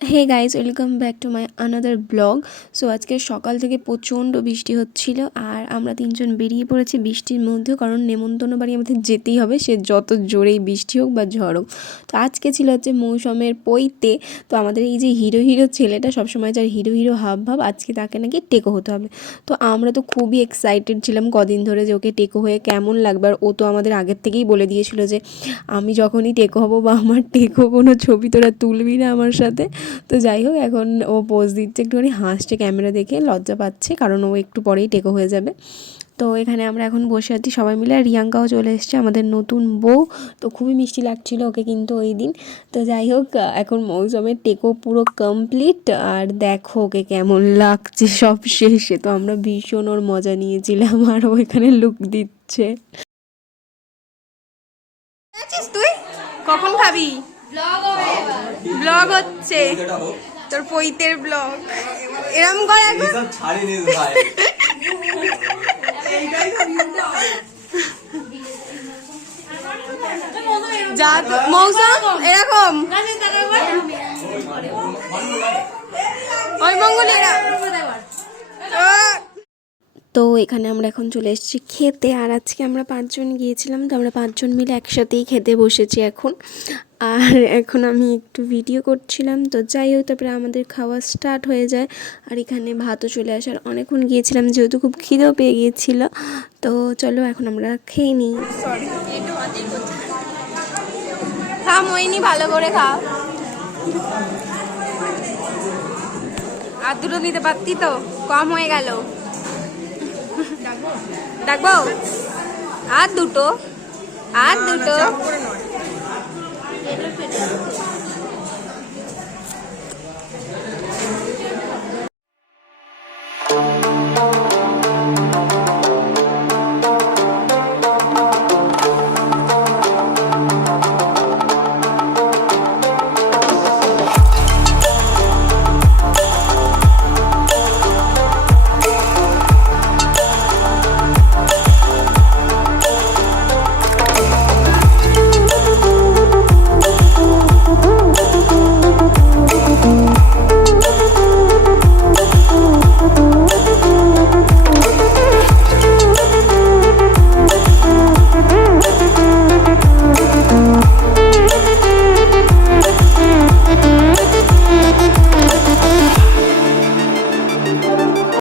Hey guys welcome back to my another vlog so আজকে সকাল থেকে প্রচণ্ড বৃষ্টি হচ্ছিল আর আমরা তিনজন বেরিয়ে পড়েছি বৃষ্টির মধ্যেও কারণ নেমন্তন্ন বাড়ি আমাদের যেতেই হবে। সে যত জোরেই বৃষ্টি হোক বা ঝড় হোক। তো আজকে ছিল হচ্ছে মৌসুমের পৈতে। তো আমাদের এই যে হিরো হিরো ছেলেটা সবসময় যার হিরো হিরো হাব ভাব, আজকে তাকে নাকি টেকো হতে হবে। তো আমরা তো খুবই এক্সাইটেড ছিলাম কদিন ধরে যে ওকে টেকো হয়ে কেমন লাগবে। আর ও তো আমাদের আগের থেকেই বলে দিয়েছিল যে, আমি যখনই টেকো হব বা আমার টেকো কোনো ছবি তোরা তুলবি না আমার সাথে। তো যাই হোক এখন ও পোজ দিচ্ছে একটুখানি হাসছে ক্যামেরা দেখে লজ্জা পাচ্ছে কারণ ও একটু পরেই টেকো হয়ে যাবে। তো এখানে আমরা এখন বসে আছি সবাই মিলে আর রিয়াঙ্কাও চলে এসছে আমাদের নতুন বউ। তো খুবই মিষ্টি লাগছিল ওকে কিন্তু ওই দিন। তো যাই হোক এখন মৌসুমের টেকো পুরো কমপ্লিট আর দেখো ওকে কেমন লাগছে সব শেষে। তো আমরা ভীষণ ওর মজা নিয়েছিলাম আর ও এখানে লুক দিচ্ছে। তুই? কখন খাবি? ব্লগ হচ্ছে। তোর পৈতের ব্লগ এরম কর এখন? যা মৌসুম এরকম। ওই মঙ্গল তো এখানে আমরা এখন চলে এসেছি খেতে আর আজকে আমরা পাঁচজন গিয়েছিলাম তো আমরা পাঁচজন মিলে একসাথেই খেতে বসেছি এখন। আর এখন আমি একটু ভিডিও করছিলাম, তো যাই হোক তারপরে আমাদের খাওয়া স্টার্ট হয়ে যায়। আর এখানে ভাতও চলে আসার অনেকক্ষণ গিয়েছিলাম, যেহেতু খুব খিদেও পেয়ে গিয়েছিল। তো চলো, এখন আমরা খেয়ে নিই। ভালো করে খা। আর দুটো নিতে পারতি তো, কম হয়ে গেল। ডাকবো? আর দুটো? আর দুটো?